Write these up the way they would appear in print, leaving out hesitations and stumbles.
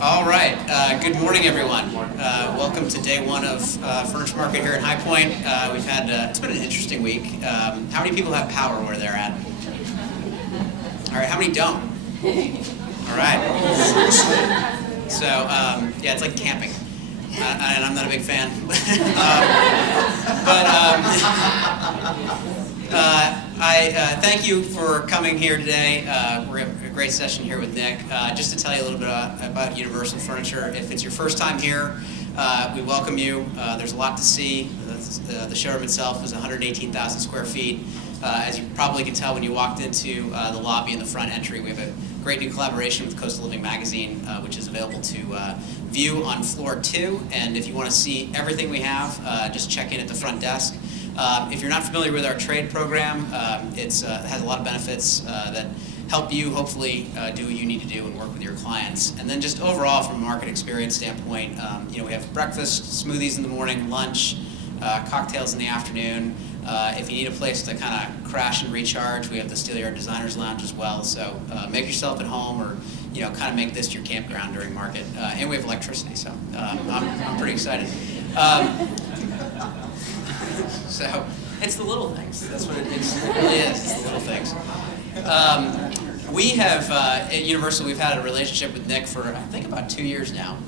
All right. Good morning, everyone. Welcome to day one of Furniture Market here in High Point. We've had it's been an interesting week. How many people have power where they're at? All right. How many don't? All right. So yeah, it's like camping, and I'm not a big fan. I thank you for coming here today. We're having a great session here with Nick. Just to tell you a little bit about Universal Furniture, if it's your first time here, we welcome you. There's a lot to see. The showroom itself is 118,000 square feet. As you probably can tell when you walked into the lobby in the front entry, we have a great new collaboration with Coastal Living Magazine, which is available to view on floor 2. And if you want to see everything we have, just check in at the front desk. If you're not familiar with our trade program, it has a lot of benefits that help you hopefully do what you need to do and work with your clients. And then just overall, from a market experience standpoint, we have breakfast, smoothies in the morning, lunch, cocktails in the afternoon. If you need a place to kind of crash and recharge, we have the Steelyard Designers Lounge as well. So make yourself at home, or kind of make this your campground during market. And we have electricity, so I'm pretty excited. So it's the little things. That's what it really is. It's the little things. We have at Universal, we've had a relationship with Nick for I think about 2 years now,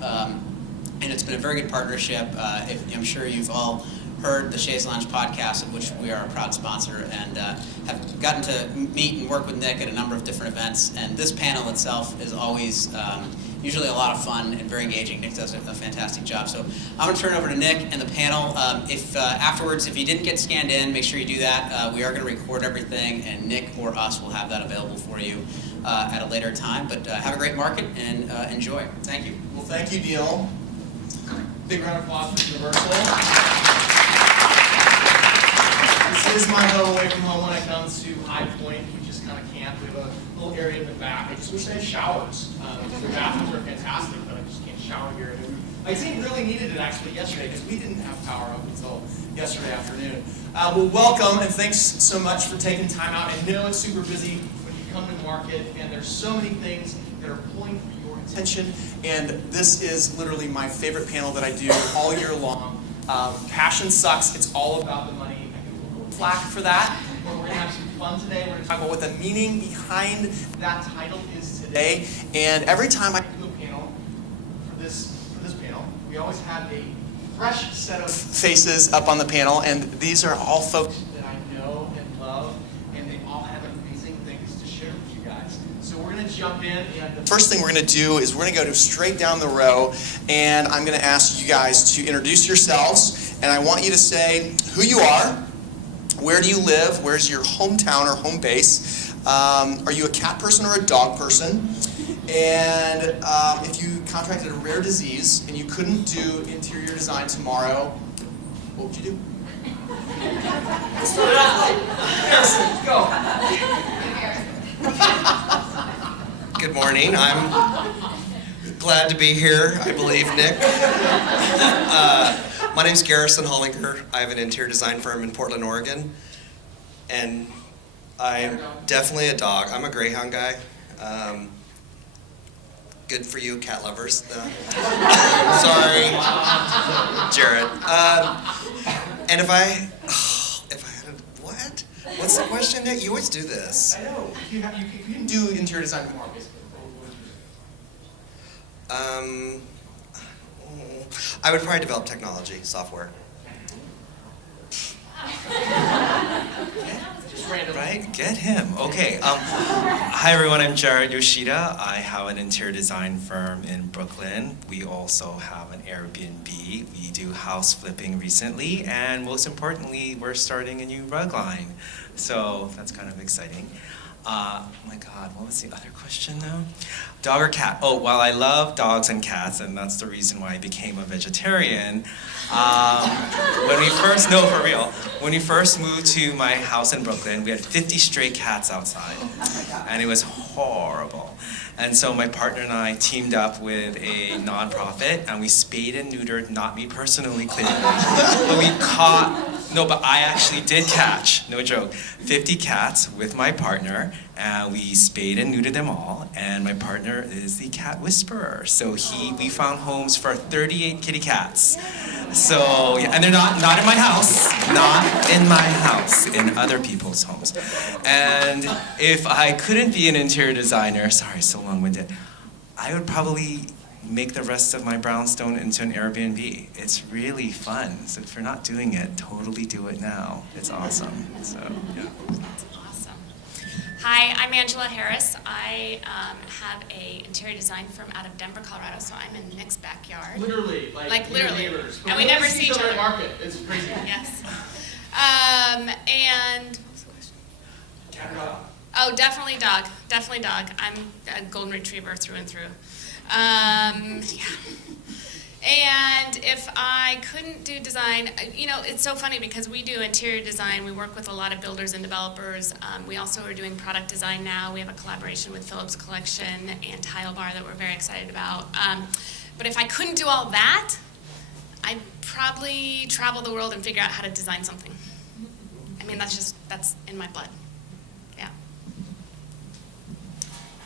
and it's been a very good partnership. I'm sure you've all heard the Chaise Lounge Podcast, of which we are a proud sponsor, and have gotten to meet and work with Nick at a number of different events. And this panel itself is always usually a lot of fun and very engaging. Nick does a fantastic job. So I'm going to turn it over to Nick and the panel. If afterwards, if you didn't get scanned in, make sure you do that. We are going to record everything, and Nick or us will have that available for you at a later time. But have a great market and enjoy. Thank you. Well, thank you, Neil. Big round of applause for Universal. This is my home away from home when I come to High Point. We just kind of camp. We have a little area in the back. I just wish they had showers. The bathrooms are fantastic, but I just can't shower here. My team really needed it actually yesterday because we didn't have power up until yesterday afternoon. Well, welcome and thanks so much for taking time out. I know it's super busy when you come to market, and there's so many things that are pulling for your attention. And this is literally my favorite panel that I do all year long. Passion sucks. It's all about the money. Flack for that, but we're going to have some fun today. We're going to talk about what the meaning behind that title is today. And every time I do a panel for this panel, we always have a fresh set of faces up on the panel, and these are all folks that I know and love, and they all have amazing things to share with you guys. So we're going to jump in, and the first thing we're going to do is we're going to go straight down the row, and I'm going to ask you guys to introduce yourselves, and I want you to say who you are. Where do you live? Where's your hometown or home base? Are you a cat person or a dog person? And if you contracted a rare disease and you couldn't do interior design tomorrow, what would you do? Let's start it off. Harrison, go. Good morning. I'm glad to be here, I believe, Nick. My name's Garrison Hollinger. I have an interior design firm in Portland, Oregon. And I'm definitely a dog. I'm a greyhound guy. Good for you, cat lovers. Sorry, Jarrett. And if I had a, what? What's the question, Nick? You always do this. I know. You can do interior design tomorrow, basically. I would probably develop technology, software. Just random. Right? Get him. Okay. Hi everyone, I'm Jaretts Yoshida. I have an interior design firm in Brooklyn. We also have an Airbnb. We do house flipping recently, and most importantly, we're starting a new rug line. So that's kind of exciting. Oh my God, what was the other question now? Dog or cat? Oh, well, I love dogs and cats, and that's the reason why I became a vegetarian. When we first moved to my house in Brooklyn, we had 50 stray cats outside, and it was horrible. And so my partner and I teamed up with a nonprofit, and we spayed and neutered, not me personally, clearly, but we caught No, but I actually did catch, no joke, 50 cats with my partner, and we spayed and neutered them all, and my partner is the cat whisperer. So we found homes for 38 kitty cats. So, yeah, and they're not in my house, in other people's homes. And if I couldn't be an interior designer, sorry, so long-winded, I would probably make the rest of my brownstone into an Airbnb. It's really fun. So if you're not doing it, totally do it now. It's awesome. So, yeah. That's awesome. Hi, I'm Angela Harris. I have a interior design firm out of Denver, Colorado, so I'm in Nick's backyard. Literally, Like literally. neighbors. And we never see each other other. at market. It's crazy. Yes. And what was the question? Cat or dog? Oh, definitely dog. Definitely dog. I'm a golden retriever through and through. Yeah. And if I couldn't do design, it's so funny because we do interior design. We work with a lot of builders and developers. We also are doing product design now. We have a collaboration with Phillips Collection and Tile Bar that we're very excited about. But if I couldn't do all that, I'd probably travel the world and figure out how to design something. I mean, that's in my blood. Yeah.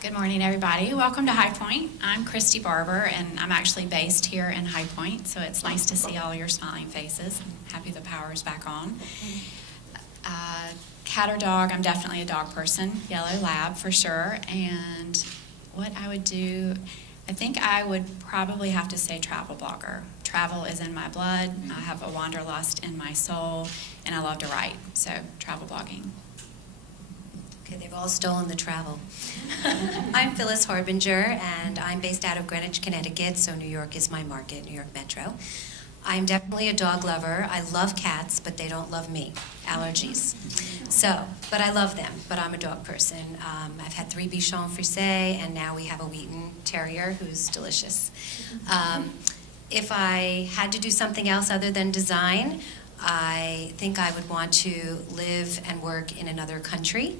Good morning, everybody. Welcome to High Point. I'm Kristy Barber, and I'm actually based here in High Point, so it's nice to see all your smiling faces. I'm happy the power is back on. Cat or dog, I'm definitely a dog person. Yellow lab for sure. And what I would do, I think I would probably have to say travel blogger. Travel is in my blood. I have a wanderlust in my soul, and I love to write, so travel blogging. Okay, they've all stolen the travel. I'm Phyllis Harbinger, and I'm based out of Greenwich, Connecticut, so New York is my market, New York Metro. I'm definitely a dog lover. I love cats, but they don't love me. Allergies. But I love them, but I'm a dog person. I've had 3 Bichon Frise, and now we have a Wheaton Terrier who's delicious. If I had to do something else other than design, I think I would want to live and work in another country.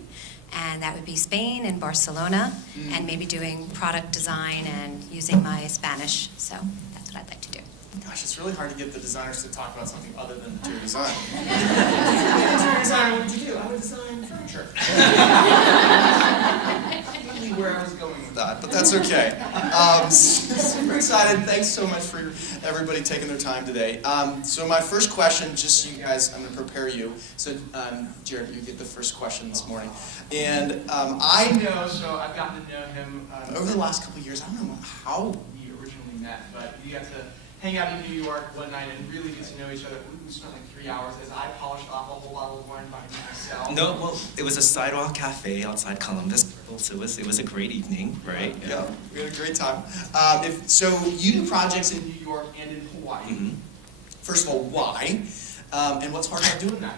And that would be Spain and Barcelona, and maybe doing product design and using my Spanish. So that's what I'd like to do. Gosh, it's really hard to get the designers to talk about something other than interior design. Interior design, what would you do? I would design furniture. Really where I was going with that, but that's okay. Super excited. Thanks so much for everybody taking their time today. So my first question, just so you guys, I'm going to prepare you. So Jared, you get the first question this morning. And I know, so I've gotten to know him over the last couple of years. I don't know how we originally met, but we got to hang out in New York one night and really get to know each other. We spent like 3 hours as I polished off a whole bottle of wine by myself. No, well, it was a sidewalk cafe outside Columbus. So it was a great evening, right? Yeah, we had a great time. So you do projects in New York and in Hawaii. Mm-hmm. First of all, why? And what's hard about doing that?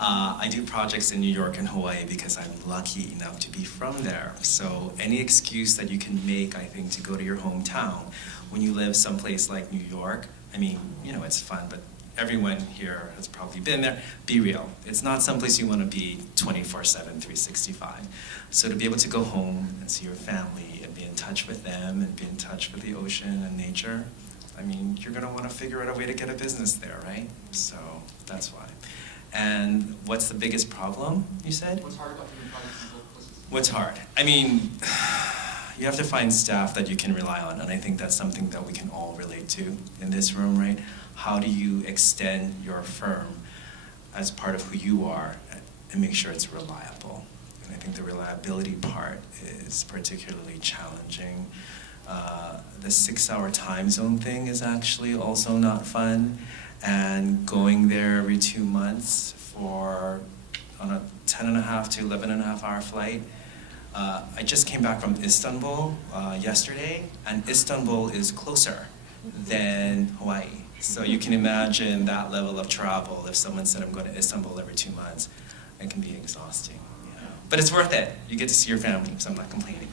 I do projects in New York and Hawaii because I'm lucky enough to be from there. So any excuse that you can make, I think, to go to your hometown when you live someplace like New York, I mean, it's fun, but everyone here has probably been there. Be real. It's not someplace you want to be 24/7, 365. So to be able to go home and see your family and be in touch with them and be in touch with the ocean and nature, I mean, you're going to want to figure out a way to get a business there, right? So that's why. And what's the biggest problem, you said? What's hard about doing projects in both places? What's hard? I mean, you have to find staff that you can rely on, and I think that's something that we can all relate to in this room, right? How do you extend your firm as part of who you are and make sure it's reliable? And I think the reliability part is particularly challenging. The 6-hour time zone thing is actually also not fun. And going there every 2 months on a 10.5 to 11.5 hour flight. I just came back from Istanbul yesterday, and Istanbul is closer than Hawaii. So you can imagine that level of travel. If someone said, I'm going to Istanbul every 2 months, it can be exhausting. Yeah. But it's worth it. You get to see your family, so I'm not complaining.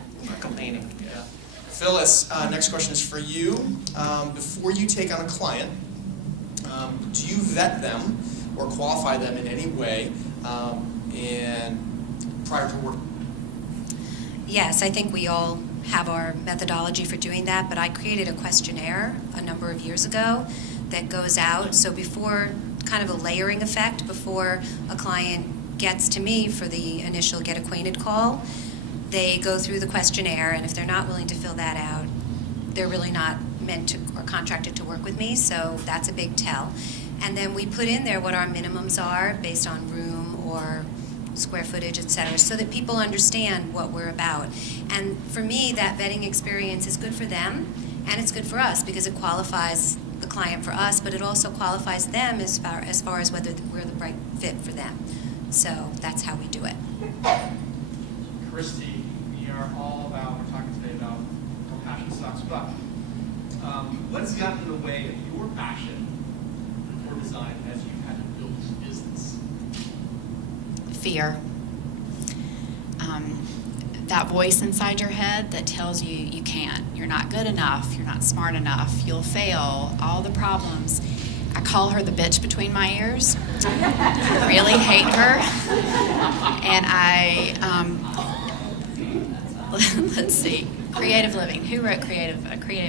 Yeah. Phyllis, next question is for you. Before you take on a client, do you vet them or qualify them in any way and prior to work? Yes, I think we all have our methodology for doing that, but I created a questionnaire a number of years ago that goes out. So before kind of a layering effect before a client gets to me for the initial get acquainted call. They go through the questionnaire, and if they're not willing to fill that out, they're really not meant to or contracted to work with me, so that's a big tell. And then we put in there what our minimums are based on room or square footage, et cetera, so that people understand what we're about. And for me, that vetting experience is good for them, and it's good for us because it qualifies the client for us, but it also qualifies them as far as whether we're the right fit for them. So that's how we do it. Kristy, we are all about, we're talking today about passion sucks, but what's gotten in the way of your passion for design as you've had to build this business? Fear. That voice inside your head that tells you you can't, you're not good enough, you're not smart enough, you'll fail, all the problems. I call her the bitch between my ears. I really hate her. And let's see, Creative Living. Who wrote Creative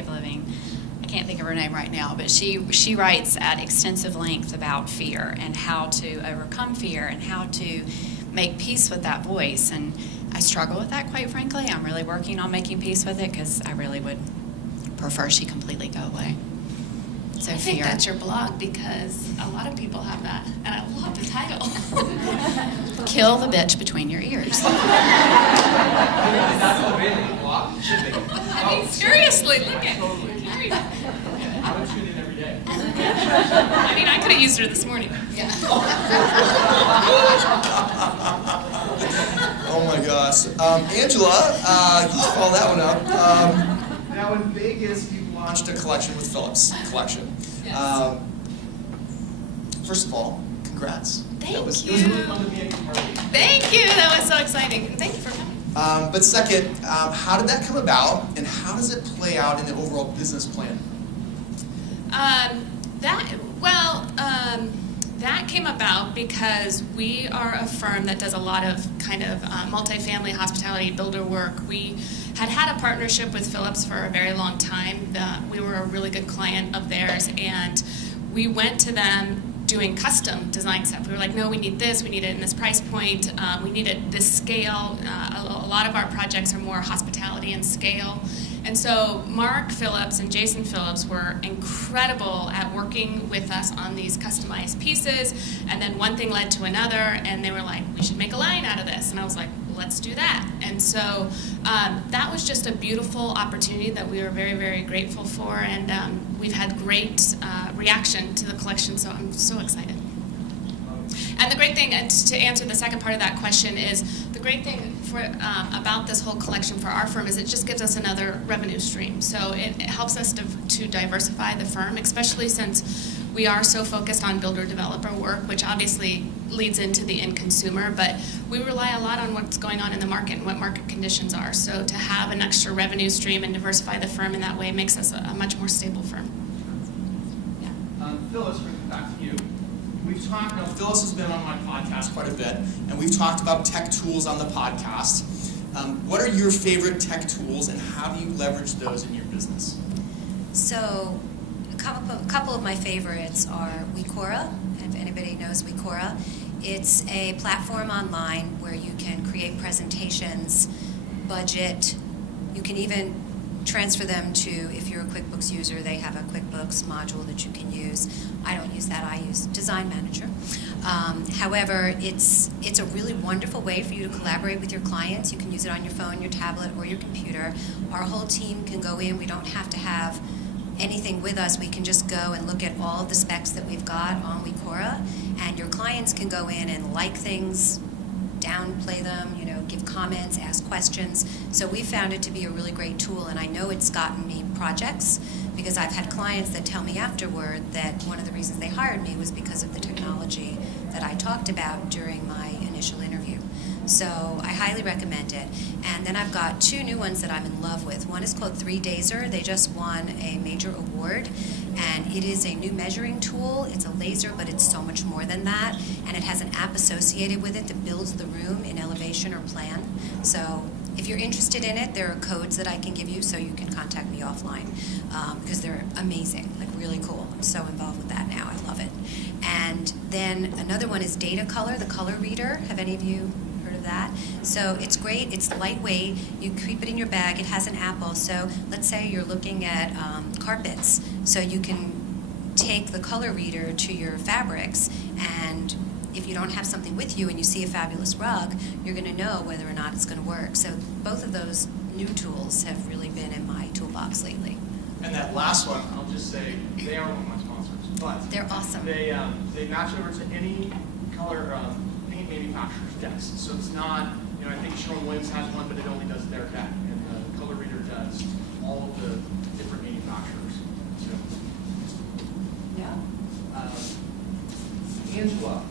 Living? I can't think of her name right now, but she writes at extensive length about fear and how to overcome fear and how to make peace with that voice. And I struggle with that, quite frankly. I'm really working on making peace with it because I really would prefer she completely go away. So I think fear. that's your blog because a lot of people have that, and I love the title. Kill the bitch between your ears. That's the way they block. Should be. I mean, seriously, look at Carrie. Yeah, I would tune in every day. I mean, I could have used her this morning. Yeah. Oh my gosh. Angela, you just follow that one up. Now in Vegas, you launched a collection with Phillips collection. Yes. First of all, congrats. Thank It was you. really fun to be at your party. Thank you. That was so exciting. Thank you for coming. But second, how did that come about, and how does it play out in the overall business plan? That came about because we are a firm that does a lot of kind of multifamily hospitality builder work. We had a partnership with Phillips for a very long time. We were a really good client of theirs, and we went to them doing custom design stuff. We were like, no, we need this, we need it in this price point, we need it this scale. A lot of our projects are more hospitality and scale. And so Mark Phillips and Jason Phillips were incredible at working with us on these customized pieces. And then one thing led to another, and they were like, we should make a line out of this. And I was like, let's do that. And so that was just a beautiful opportunity that we were very, very grateful for. And we've had great reaction to the collection, so I'm so excited. And the great thing, and to answer the second part of that question, is the great thing about this whole collection for our firm is it just gives us another revenue stream. So it helps us to diversify the firm, especially since we are so focused on builder-developer work, which obviously leads into the end consumer, but we rely a lot on what's going on in the market and what market conditions are. So to have an extra revenue stream and diversify the firm in that way makes us a much more stable firm. Phyllis, we're going to come back to you. We've talked, Phyllis has been on my podcast quite a bit, and we've talked about tech tools on the podcast. What are your favorite tech tools, and how do you leverage those in your business? So a couple of my favorites are Cora, if anybody knows Cora. It's a platform online where you can create presentations, budget. You can even transfer them to, if you're a QuickBooks user, they have a QuickBooks module that you can use. I don't use that, I use Design Manager. However, it's a really wonderful way for you to collaborate with your clients. You can use it on your phone, your tablet, or your computer. Our whole team can go in. We don't have to have anything with us. We can just go and look at all of the specs that we've got on Cora, and your clients can go in and like things, downplay them, give comments, ask questions. So we found it to be a really great tool, and I know it's gotten me projects because I've had clients that tell me afterward that one of the reasons they hired me was because of the technology that I talked about during my initial interview. So I highly recommend it. And then I've got two new ones that I'm in love with. One is called 3Dazer. They just won a major award, and it is a new measuring tool. It's a laser, but it's so much more than that. And it has an app associated with it that builds the room in elevation or plan. So if you're interested in it, there are codes that I can give you so you can contact me offline because they're amazing, like really cool. I'm so involved with that now. I love it. And then another one is Data Color, the color reader. Have any of you heard of that? So it's great. It's lightweight. You keep it in your bag. It has an app also. Let's say you're looking at carpets. So you can take the color reader to your fabrics, and if you don't have something with you and you see a fabulous rug, you're going to know whether or not it's going to work. So both of those new tools have really been in my toolbox lately. And that last one, I'll just say, they are one of my sponsors, but They're awesome. they match over to any color paint manufacturer's desk. So it's not, I think Sherwin-Williams has one, but it only does their deck, and the color reader does all of the different manufacturers. So, Yeah. Angela,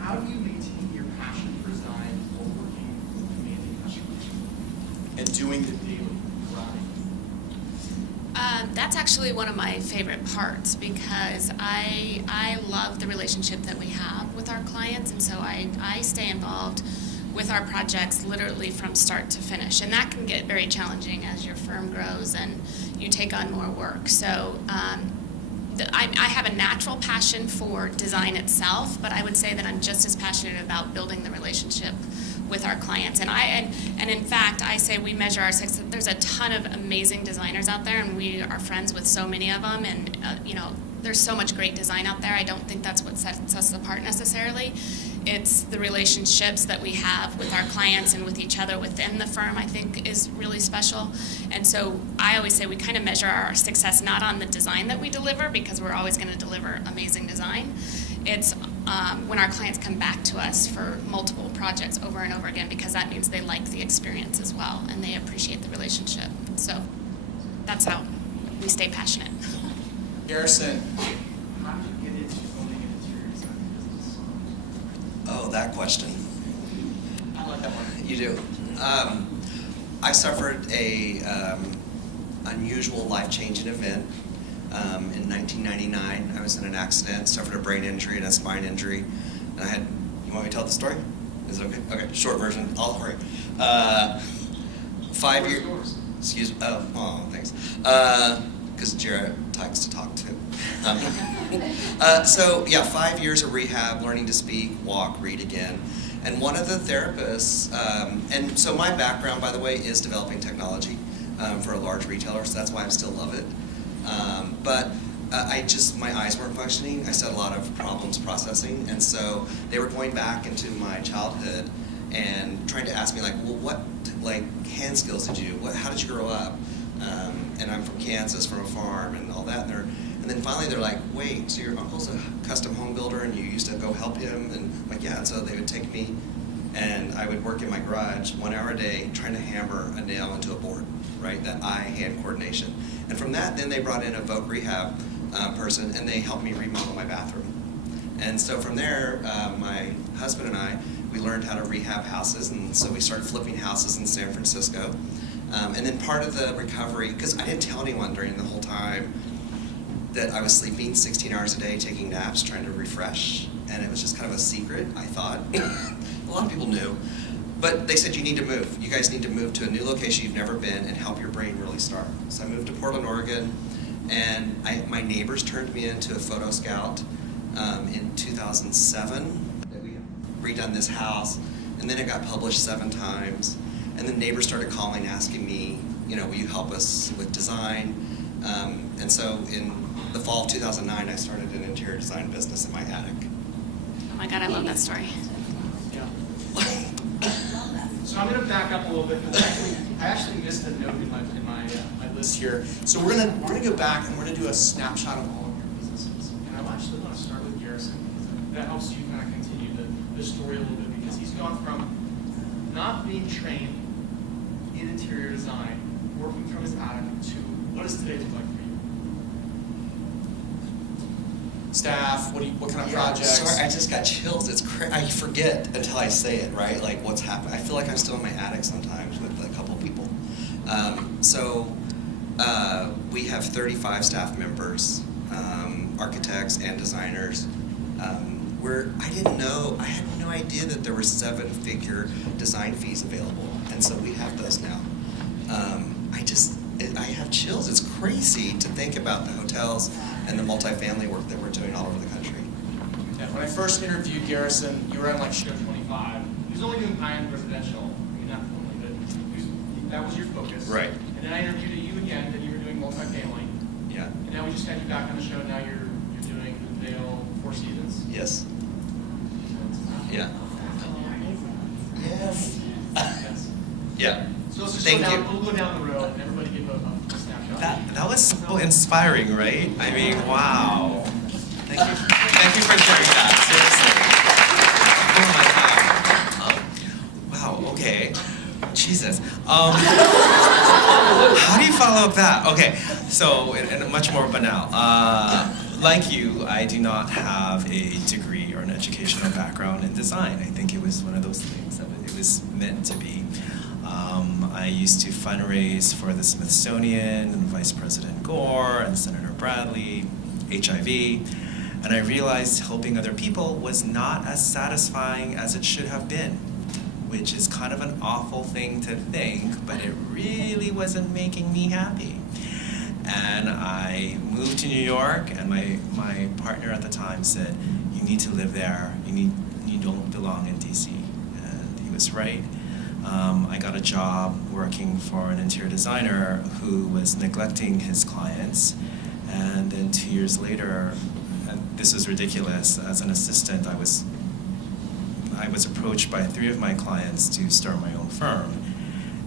how do you maintain your passion for design while working with demanding customers and doing the daily grind? That's actually one of my favorite parts because I love the relationship that we have with our clients, and so I stay involved with our projects literally from start to finish, and that can get very challenging as your firm grows and you take on more work. So I have a natural passion for design itself, but I would say that I'm just as passionate about building the relationship with our clients. And in fact, I say we measure our success. There's a ton of amazing designers out there, and we are friends with so many of them. And there's so much great design out there. I don't think that's what sets us apart necessarily. It's the relationships that we have with our clients and with each other within the firm, I think, is really special. And so I always say we kind of measure our success not on the design that we deliver, because we're always going to deliver amazing design. It's when our clients come back to us for multiple projects over and over again, because that means they like the experience as well and they appreciate the relationship. So that's how we stay passionate. Garrison, how did you get into owning an interior design business? Oh, that question. I like that one. You do. I suffered a unusual life-changing event. In 1999, I was in an accident, suffered a brain injury and a spine injury, and you want me to tell the story? Is it okay? Okay, short version, I'll hurry. 5 years, excuse me, thanks. Because Jaret likes to talk too. 5 years of rehab, learning to speak, walk, read again. And one of the therapists, and so my background, by the way, is developing technology for a large retailer, so that's why I still love it. But my eyes weren't functioning. I still had a lot of problems processing, and so they were going back into my childhood and trying to ask me, what hand skills did you, how did you grow up? And I'm from Kansas, from a farm, and all that. And then finally they're like, wait, so your uncle's a custom home builder and you used to go help him? And I'm like, yeah. And so they would take me and I would work in my garage 1 hour a day trying to hammer a nail into a board, right? That eye-hand coordination. And from that, then they brought in a Voc rehab person and they helped me remodel my bathroom. And so from there, my husband and I, we learned how to rehab houses, and so we started flipping houses in San Francisco. And then part of the recovery, because I didn't tell anyone during the whole time that I was sleeping 16 hours a day, taking naps, trying to refresh, and it was just kind of a secret, I thought. A lot of people knew. But they said, you need to move. You guys need to move to a new location you've never been and help your brain really start. So I moved to Portland, Oregon, and my neighbors turned me into a photo scout in 2007. We had redone this house, and then it got published 7 times. And then neighbors started calling, asking me, will you help us with design? And so in the fall of 2009, I started an interior design business in my attic. Oh my God, I love that story. Yeah. So I'm going to back up a little bit because I actually missed a note in my list here. So we're gonna go back and we're gonna do a snapshot of all of your businesses. And I actually want to start with Garrison because that helps you kind of continue the story a little bit, because he's gone from not being trained in interior design, working from his attic, to what does today look like for you? Staff, what kind of projects? Sorry, I just got chills. It's I forget until I say it, right? Like what's happened. I feel like I'm still in my attic sometimes with a couple people. We have 35 staff members, architects and designers. I didn't know, I had no idea that there were 7-figure design fees available, and so we have those now. I have chills. It's crazy to think about the hotels and the multifamily work that we're doing all over the country. Yeah, when I first interviewed Garrison, you were on like show 25. He was only doing high-end residential. I mean, not only, but that was your focus. Right. And then I interviewed you again, and you were doing multifamily. Yeah. And now we just had you back on the show. Now you're doing Vale, Four Seasons. Yes. Yeah. Yes. Yes. Yeah. So let's just Thank go down. you. We'll go down the road, and everybody give a snapshot. That was so inspiring, right? I mean, wow. Thank you for sharing that. Seriously. Oh my God. Wow. Okay. Jesus. How do you follow up that? Okay. So, and much more banal. Like you, I do not have a degree or an educational background in design. I think it was one of those things that it was meant to be. I used to fundraise for the Smithsonian and Vice President Gore and Senator Bradley, HIV, and I realized helping other people was not as satisfying as it should have been, which is kind of an awful thing to think, but it really wasn't making me happy. And I moved to New York, and my partner at the time said, "You need to live there. You don't belong in DC." And he was right. I got a job working for an interior designer who was neglecting his clients, and then 2 years later, and this was ridiculous. As an assistant, I was approached by 3 of my clients to start my own firm.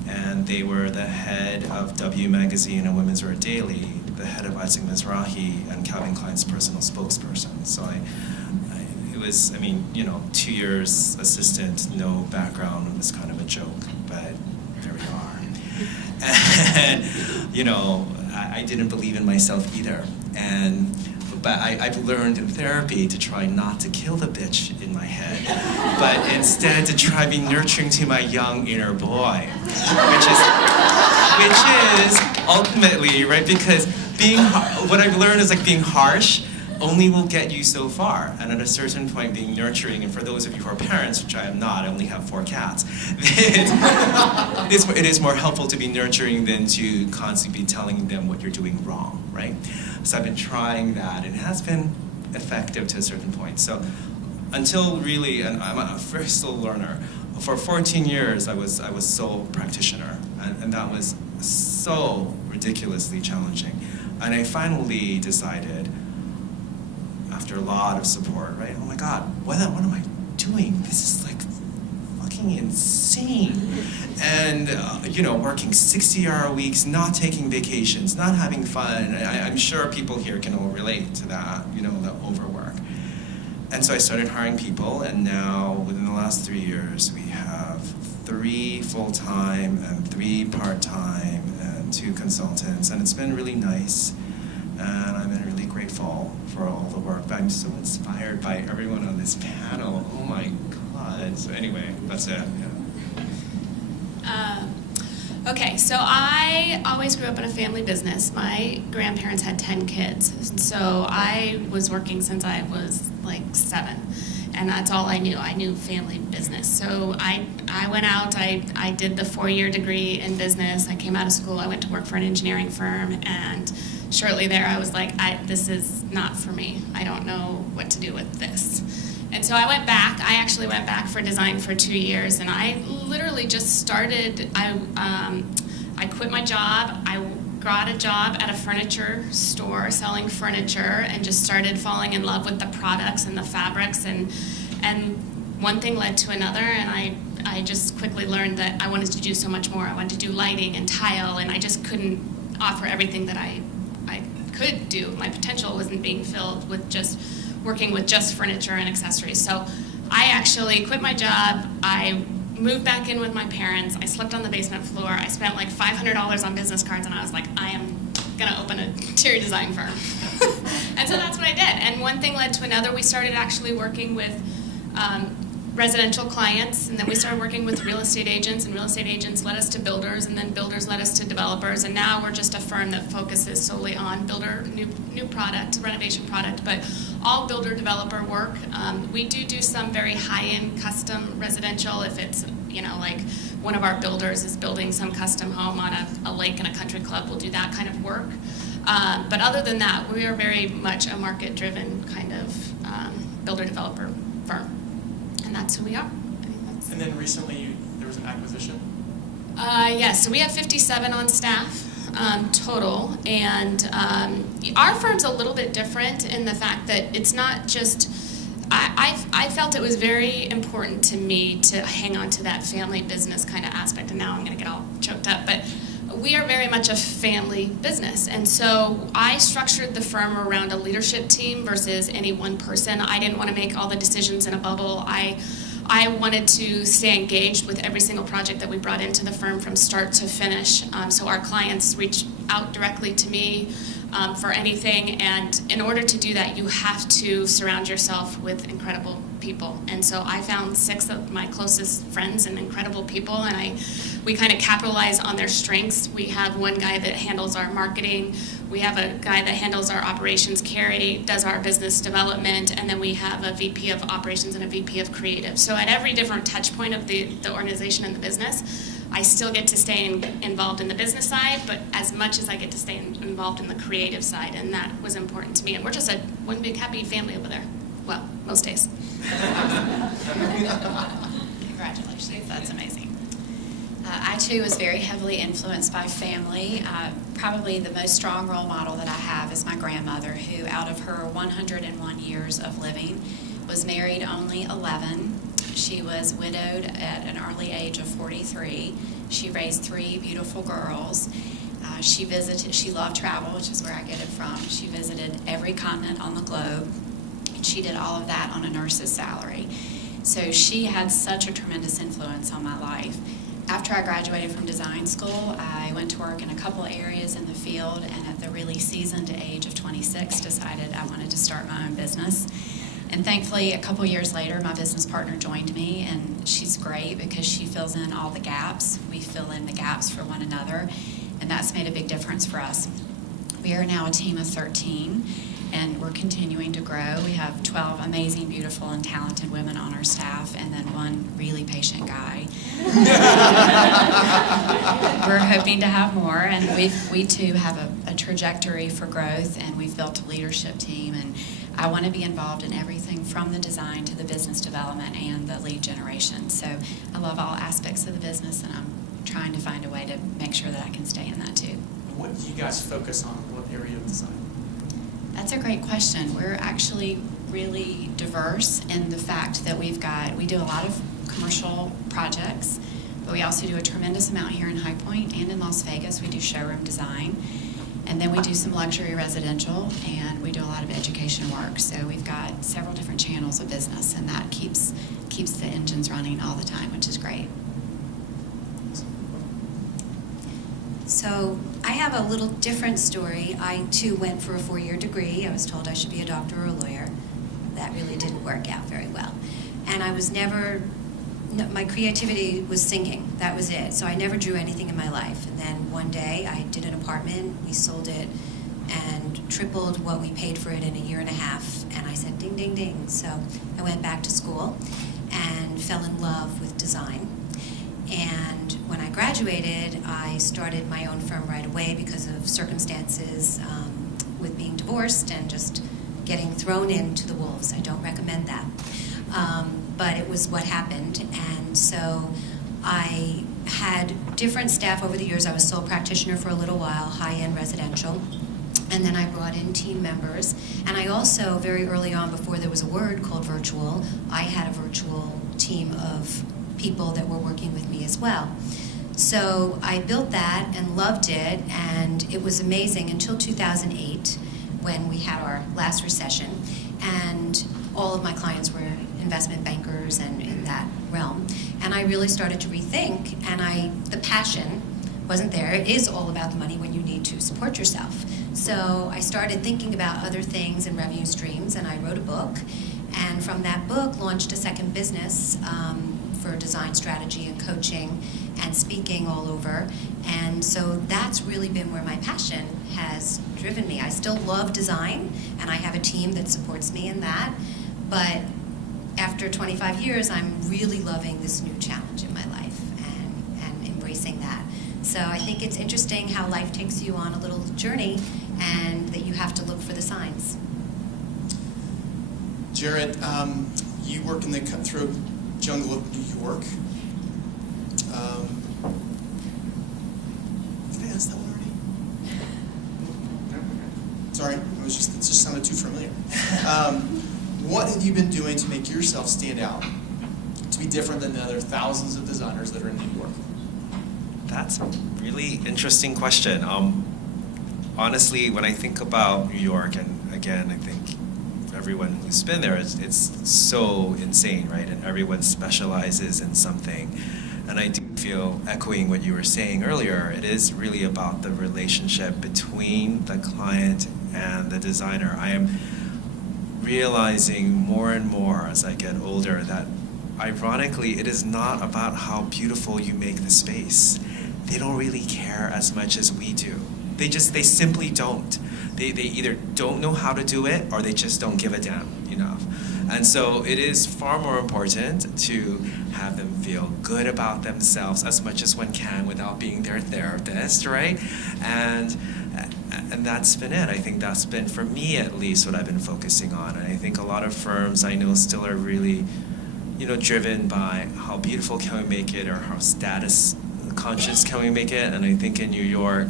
And they were the head of W Magazine and Women's Wear Daily, the head of Isaac Mizrahi, and Calvin Klein's personal spokesperson. So it was, 2 years assistant, no background, was kind of a joke, but here we are. And, I didn't believe in myself either. But I've learned in therapy to try not to kill the bitch in my head, but instead to try be nurturing to my young inner boy, which is ultimately, right, because what I've learned is like being harsh only will get you so far, and at a certain point being nurturing, and for those of you who are parents, which I am not, I only have 4 cats, it is more helpful to be nurturing than to constantly be telling them what you're doing wrong, right? So I've been trying that, and it has been effective to a certain point. So until really, and I'm a very slow learner, for 14 years I was sole practitioner, and that was so ridiculously challenging. And I finally decided, after a lot of support, right? Oh my God, what am I doing? This is like fucking insane. And, working 60-hour weeks, not taking vacations, not having fun. I'm sure people here can all relate to that, the overwork. And so I started hiring people, and now within the last 3 years, we have 3 full-time and 3 part-time and 2 consultants, and it's been really nice. And I'm really grateful for all the work. But I'm so inspired by everyone on this panel. Oh my God. So anyway, that's it. Yeah. Okay, so I always grew up in a family business. My grandparents had 10 kids, so I was working since I was like 7, and that's all I knew. I knew family business. So I went out, I did the 4-year degree in business. I came out of school, I went to work for an engineering firm, and shortly there I was like, this is not for me. I don't know what to do with this. And so I went back. I actually went back for design for 2 years, and I literally just started. I quit my job. I got a job at a furniture store selling furniture, and just started falling in love with the products and the fabrics, and one thing led to another, and I just quickly learned that I wanted to do so much more. I wanted to do lighting and tile, and I just couldn't offer everything that I could do. My potential wasn't being filled with just working with just furniture and accessories. So I actually quit my job. I moved back in with my parents. I slept on the basement floor. I spent like $500 on business cards, and I was like, I am gonna open an interior design firm. And so that's what I did. And one thing led to another. We started actually working with residential clients, and then we started working with real estate agents, and real estate agents led us to builders, and then builders led us to developers, and now we're just a firm that focuses solely on new product, renovation product, but all builder developer work. We do some very high-end custom residential. If it's, like one of our builders is building some custom home on a lake in a country club, we'll do that kind of work. But other than that, we are very much a market-driven kind of builder-developer firm. And that's who we are. And then recently there was an acquisition? Yes, so we have 57 on staff total. And our firm's a little bit different in the fact that it's not just, I felt it was very important to me to hang on to that family business kind of aspect. And now I'm going to get all choked up. But we are very much a family business, and so I structured the firm around a leadership team versus any one person. I didn't want to make all the decisions in a bubble. I wanted to stay engaged with every single project that we brought into the firm from start to finish. So our clients reach out directly to me for anything, and in order to do that, you have to surround yourself with incredible people. And so I found 6 of my closest friends and incredible people, and we kind of capitalize on their strengths. We have one guy that handles our marketing. We have a guy that handles our operations. Carrie does our business development, and then we have a VP of operations and a VP of creative. So at every different touch point of the organization and the business, I still get to stay involved in the business side, but as much as I get to stay involved in the creative side, and that was important to me. And we're just one big happy family over there. Well, most days. Congratulations, that's amazing. I too was very heavily influenced by family. Probably the most strong role model that I have is my grandmother, who out of her 101 years of living was married only 11. She was widowed at an early age of 43. She raised 3 beautiful girls. She loved travel, which is where I get it from. She visited every continent on the globe. She did all of that on a nurse's salary. So she had such a tremendous influence on my life. After I graduated from design school, I went to work in a couple areas in the field, and at the really seasoned age of 26, decided I wanted to start my own business. And thankfully, a couple years later, my business partner joined me, and she's great because she fills in all the gaps. We fill in the gaps for one another, and that's made a big difference for us. We are now a team of 13, and we're continuing to grow. We have 12 amazing, beautiful, and talented women on our staff, and then 1 really patient guy. We're hoping to have more, and we too have a trajectory for growth, and we've built a leadership team, and I want to be involved in everything from the design to the business development and the lead generation. So I love all aspects of the business, and I'm trying to find a way to make sure that I can stay in that too. What do you guys focus on? What area of design? That's a great question. We're actually really diverse in the fact that we do a lot of commercial projects, but we also do a tremendous amount here in High Point and in Las Vegas. We do showroom design, and then we do some luxury residential, and we do a lot of education work. So we've got several different channels of business, and that keeps the engines running all the time, which is great. So I have a little different story. I too went for a 4-year degree. I was told I should be a doctor or a lawyer. That really didn't work out very well. And I was my creativity was singing. That was it. So I never drew anything in my life. And then one day I did an apartment. We sold it and tripled what we paid for it in a year and a half. And I said, ding, ding, ding. So I went back to school and fell in love with design. And when I graduated, I started my own firm right away because of circumstances with being divorced and just getting thrown into the wolves. I don't recommend that. But it was what happened. And so I had different staff over the years. I was sole practitioner for a little while, high-end residential. And then I brought in team members. And I also, very early on, before there was a word called virtual, I had a virtual team of people that were working with me as well. So I built that and loved it, and it was amazing until 2008 when we had our last recession, and all of my clients were investment bankers and in that realm. And I really started to rethink, and the passion wasn't there. It is all about the money when you need to support yourself. So I started thinking about other things and revenue streams, and I wrote a book. And And from that book, launched a second business for design strategy and coaching and speaking all over. And so that's really been where my passion has driven me. I still love design, and I have a team that supports me in that. But after 25 years, I'm really loving this new challenge in my life and embracing that. So I think it's interesting how life takes you on a little journey and that you have to look for the signs. Jarrett, you work in the cutthroat jungle of New York. Did I ask that one already? No? Okay. Sorry, it just sounded too familiar. What have you been doing to make yourself stand out, to be different than the other thousands of designers that are in New York? That's a really interesting question. Honestly, when I think about New York, and again, I think everyone who's been there, it's so insane, right? And everyone specializes in something. And I do feel, echoing what you were saying earlier, it is really about the relationship between the client and the designer. I am realizing more and more as I get older that ironically, it is not about how beautiful you make the space. They don't really care as much as we do. They simply don't. They either don't know how to do it or they just don't give a damn enough. And so it is far more important to have them feel good about themselves as much as one can without being their therapist, right? And that's been it. I think that's been, for me at least, what I've been focusing on. And I think a lot of firms I know still are really, driven by how beautiful can we make it or how status conscious can we make it. And I think in New York,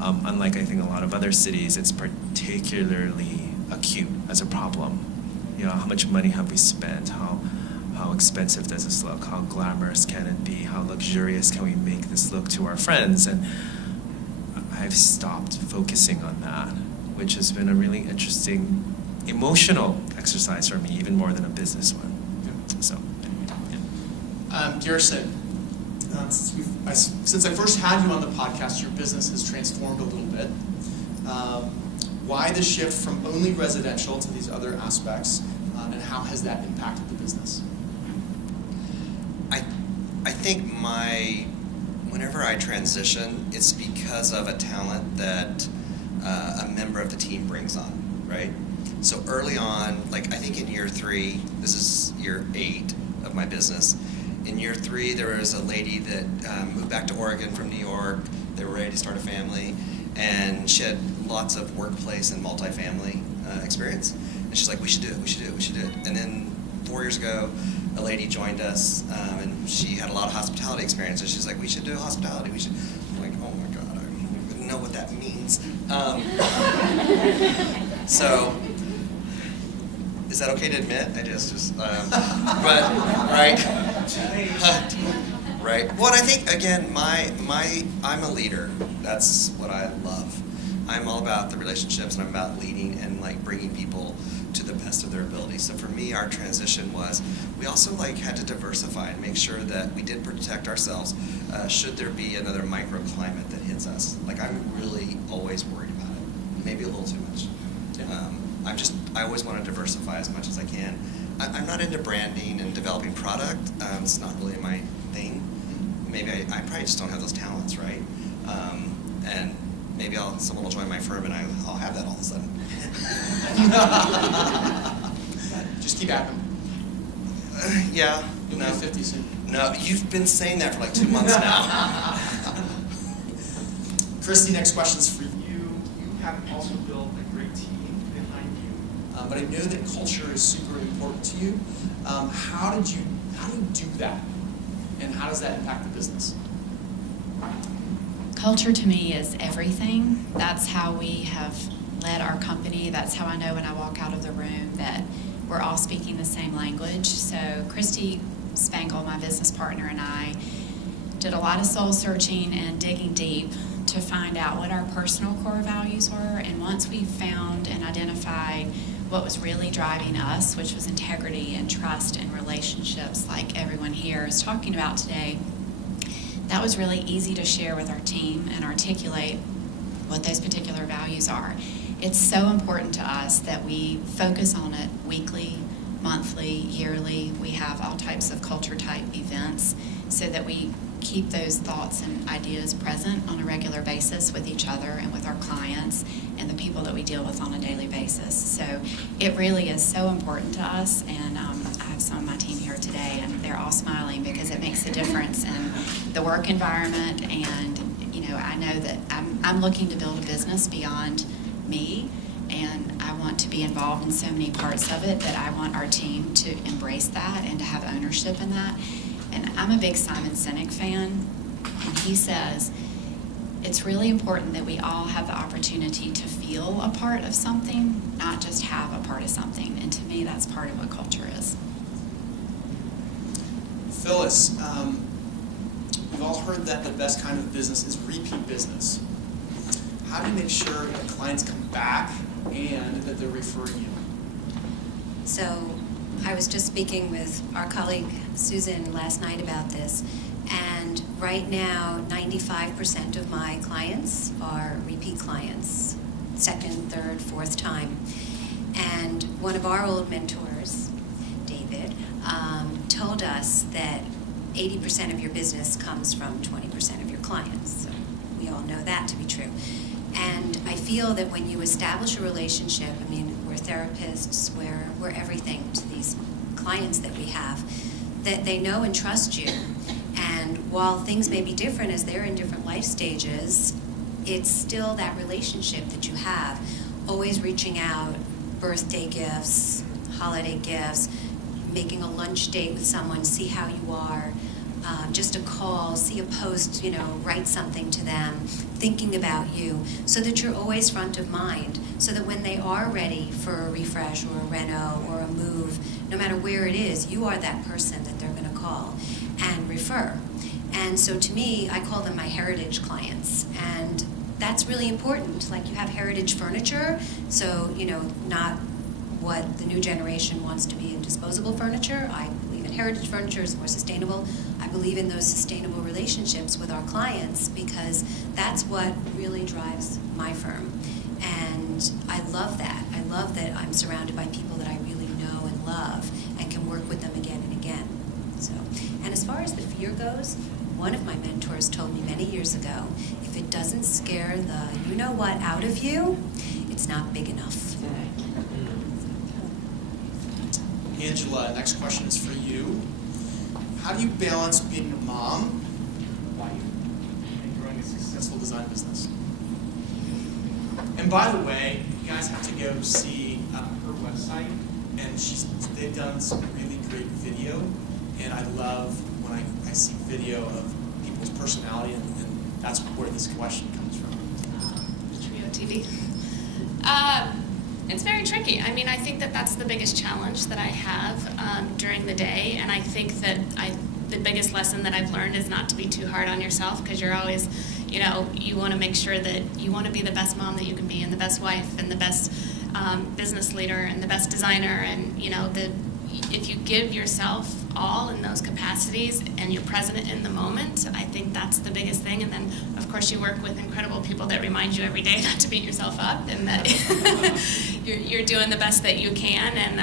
unlike I think a lot of other cities, it's particularly acute as a problem. How much money have we spent? How expensive does this look? How glamorous can it be? How luxurious can we make this look to our friends? And I've stopped focusing on that, which has been a really interesting emotional exercise for me, even more than a business one. So, yeah. Garrison, since I first had you on the podcast, your business has transformed a little bit. Why the shift from only residential to these other aspects, and how has that impacted the business? I think whenever I transition, it's because of a talent that a member of the team brings on, right? So early on, I think in year 3, this is year 8 of my business. In year 3, there was a lady that moved back to Oregon from New York. They were ready to start a family, and she had lots of workplace and multifamily experience. And she's like, we should do it. And then 4 years ago, a lady joined us, and she had a lot of hospitality experience. And she's like, we should do hospitality. I'm like, oh my God, I don't even know what that means. So, is that okay to admit? But right, right. Well, I think again, I'm a leader. That's what I love. I'm all about the relationships, and I'm about leading and bringing people to the best of their ability. So for me, our transition was we also had to diversify and make sure that we did protect ourselves. Should there be another microclimate that hits us? I'm really always worried about it. Maybe a little too much. I always want to diversify as much as I can. I'm not into branding and developing product. It's not really my thing. Maybe I probably just don't have those talents, right? And maybe someone will join my firm and I'll have that all of a sudden. Just keep at them. Yeah. You'll be 50 soon. No, you've been saying that for 2 months now. Kristy, next question's for you. You have also built a great team behind you, but I know that culture is super important to you. How do you do that, and how does that impact the business? Culture to me is everything. That's how we have led our company. That's how I know when I walk out of the room that we're all speaking the same language. So Kristy Spangle, my business partner, and I did a lot of soul searching and digging deep to find out what our personal core values were. And once we found and identified what was really driving us, which was integrity and trust and relationships like everyone here is talking about today, that was really easy to share with our team and articulate what those particular values are. It's so important to us that we focus on it weekly, monthly, yearly. We have all types of culture type events so that we keep those thoughts and ideas present on a regular basis with each other and with our clients and the people that we deal with on a daily basis. So it really is so important to us, and I have some of my team here today, and they're all smiling because it makes a difference in the work environment. And I know that I'm looking to build a business beyond me, and I want to be involved in so many parts of it that I want our team to embrace that and to have ownership in that. And I'm a big Simon Sinek fan, and he says it's really important that we all have the opportunity to feel a part of something, not just have a part of something. And to me, that's part of what culture is. Phyllis, we've all heard that the best kind of business is repeat business. How do you make sure that clients come back and that they're referring you? So I was just speaking with our colleague Susan last night about this, and right now 95% of my clients are repeat clients, second, third, fourth time. And one of our old mentors, David, told us that 80% of your business comes from 20% of your clients. So we all know that to be true. And I feel that when you establish a relationship, I mean, we're therapists, we're everything to these clients that we have, that they know and trust you. And while things may be different as they're in different life stages, it's still that relationship that you have. Always reaching out, birthday gifts, holiday gifts, making a lunch date with someone, see how you are. Just a call, see a post, write something to them, thinking about you, so that you're always front of mind, so that when they are ready for a refresh or a reno or a move, no matter where it is, you are that person that they're going to call and refer. And so to me, I call them my heritage clients, and that's really important. Like, you have heritage furniture, so, not what the new generation wants to be in disposable furniture. I believe in heritage furniture is more sustainable. I believe in those sustainable relationships with our clients because that's what really drives my firm. And I love that. I love that I'm surrounded by people that I really know and love and can work with them again and again. So, and as far as the fear goes, one of my mentors told me many years ago, if it doesn't scare the you-know-what out of you, it's not big enough. Angela, next question is for you. How do you balance being a mom and growing a successful design business? And by the way, you guys have to go see her website, and they've done some really great video, and I love when I see video of people's personality, and that's where this question comes from. Trio TV. It's very tricky. I mean, I think that that's the biggest challenge that I have during the day, and I think that the biggest lesson that I've learned is not to be too hard on yourself, because you're always, you want to make sure that you want to be the best mom that you can be, and the best wife, and the best business leader, and the best designer, and if you give yourself all in those capacities and you're present in the moment, I think that's the biggest thing. And then, of course, you work with incredible people that remind you every day not to beat yourself up, and that you're doing the best that you can. And,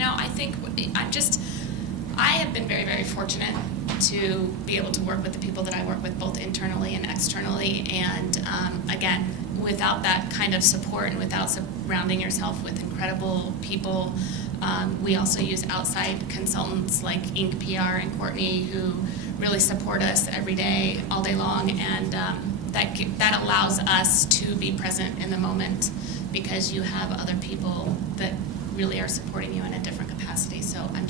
I think I have been very, very fortunate to be able to work with the people that I work with, both internally and externally. And again, without that kind of support and without surrounding yourself with incredible people, we also use outside consultants like Inc. PR and Courtney, who really support us every day, all day long, and that allows us to be present in the moment, because you have other people that really are supporting you in a different capacity. So I'm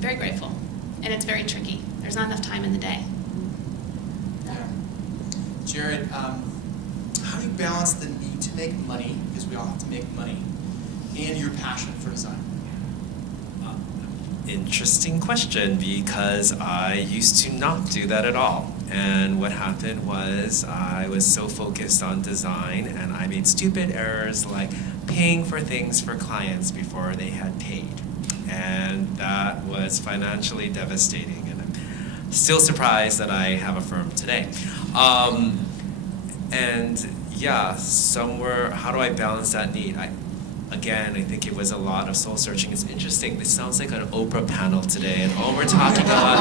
very grateful, and it's very tricky. There's not enough time in the day. Yeah. Jared, how do you balance the need to make money, because we all have to make money, and your passion for design? Interesting question, because I used to not do that at all. And what happened was I was so focused on design, and I made stupid errors like paying for things for clients before they had paid. And that was financially devastating. And I'm still surprised that I have a firm today. How do I balance that need? again, I think it was a lot of soul searching. It's interesting. This sounds like an Oprah panel today, and all we're talking about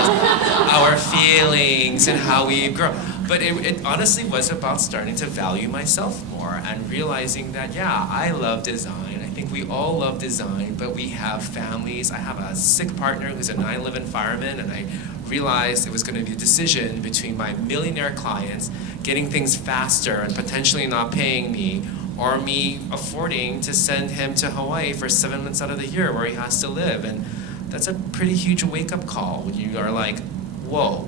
our feelings and how we grow. But it honestly was about starting to value myself more and realizing that, yeah, I love design. I think we all love design, but we have families. I have a sick partner who's a 9/11 fireman, and I realized it was going to be a decision between my millionaire clients getting things faster and potentially not paying me, or me affording to send him to Hawaii for 7 months out of the year where he has to live. And that's a pretty huge wake-up call when you are like, whoa,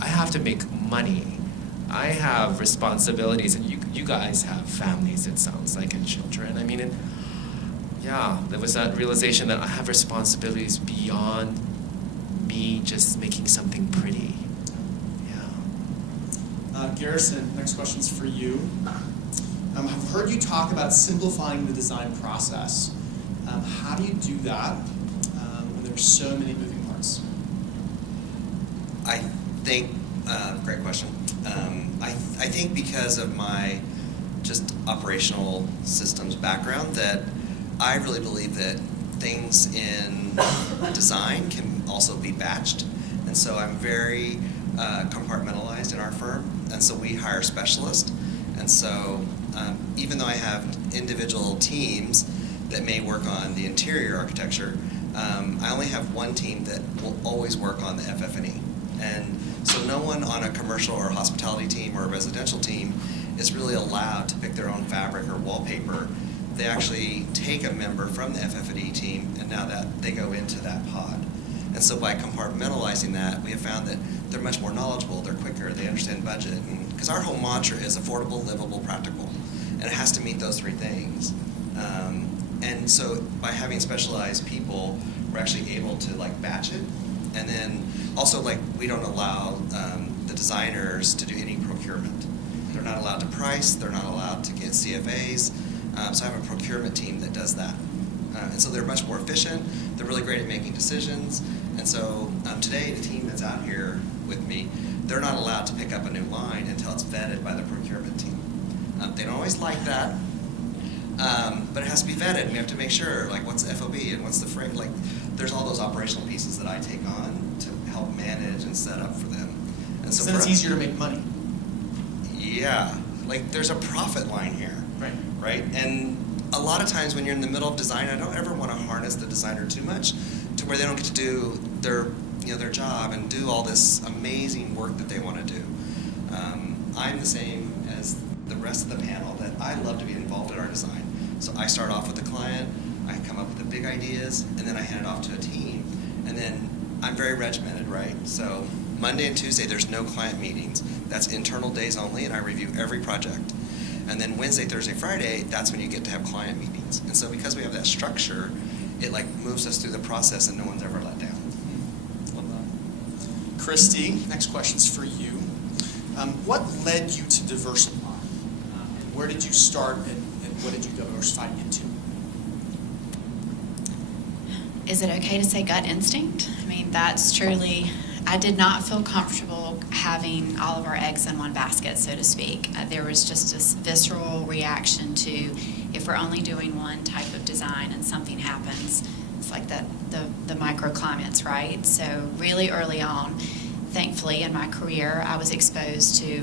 I have to make money. I have responsibilities, and you guys have families, it sounds like, and children. I mean, there was that realization that I have responsibilities beyond me just making something pretty. Garrison, next question's for you. I've heard you talk about simplifying the design process. How do you do that when there's so many moving parts? I think, great question. I think because of my just operational systems background, that I really believe that things in design can also be batched. And so I'm very compartmentalized in our firm. And so we hire specialists. And so even though I have individual teams that may work on the interior architecture, I only have one team that will always work on the FF&E. And so no one on a commercial or hospitality team or a residential team is really allowed to pick their own fabric or wallpaper. They actually take a member from the FF&E team, and now that they go into that pod. And so by compartmentalizing that, we have found that they're much more knowledgeable, they're quicker, they understand budget. Because our whole mantra is affordable, livable, practical. And it has to meet those three things. And so by having specialized people, we're actually able to batch it. And then also we don't allow the designers to do any procurement. They're not allowed to price, they're not allowed to get CFAs. So I have a procurement team that does that. And so they're much more efficient, they're really great at making decisions. And so today, the team that's out here with me, they're not allowed to pick up a new line until it's vetted by the procurement team. They don't always like that, but it has to be vetted. We have to make sure, what's the FOB and what's the frame. There's all those operational pieces that I take on to help manage and set up for them. And so then it's easier to make money. Yeah, there's a profit line here. Right? And a lot of times when you're in the middle of design, I don't ever want to harness the designer too much to where they don't get to do their job and do all this amazing work that they want to do. I'm the same as the rest of the panel, that I love to be involved in our design. So I start off with the client, I come up with the big ideas, and then I hand it off to a team. And then I'm very regimented, right? So Monday and Tuesday, there's no client meetings. That's internal days only, and I review every project. And then Wednesday, Thursday, Friday, that's when you get to have client meetings. And so because we have that structure, it moves us through the process and no one's ever let down. Kristy, next question's for you. What led you to diversify? And where did you start and what did you diversify into? Is it okay to say gut instinct? I mean, that's truly, I did not feel comfortable having all of our eggs in one basket, so to speak. There was just this visceral reaction to, if we're only doing one type of design and something happens, it's like the microclimates, right? So really early on, thankfully in my career, I was exposed to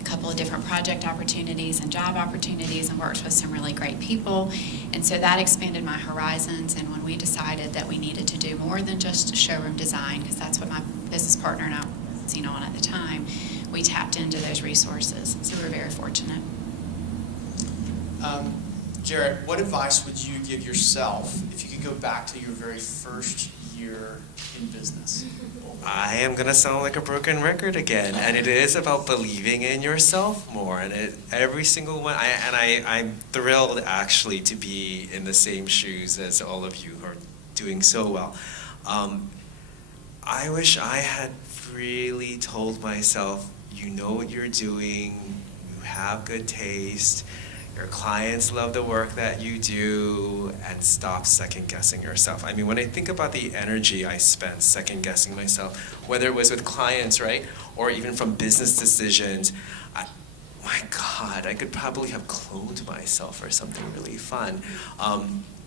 a couple of different project opportunities and job opportunities and worked with some really great people. And so that expanded my horizons. And when we decided that we needed to do more than just showroom design, because that's what my business partner and I were on at the time, we tapped into those resources. So we're very fortunate. Jarrett, what advice would you give yourself if you could go back to your very first year in business? I am going to sound like a broken record again, and it is about believing in yourself more. And every single one, I'm thrilled actually to be in the same shoes as all of you who are doing so well. I wish I had really told myself, you know what you're doing, you have good taste, your clients love the work that you do, and stop second-guessing yourself. I mean, when I think about the energy I spent second-guessing myself, whether it was with clients, right, or even from business decisions, my God, I could probably have cloned myself or something really fun.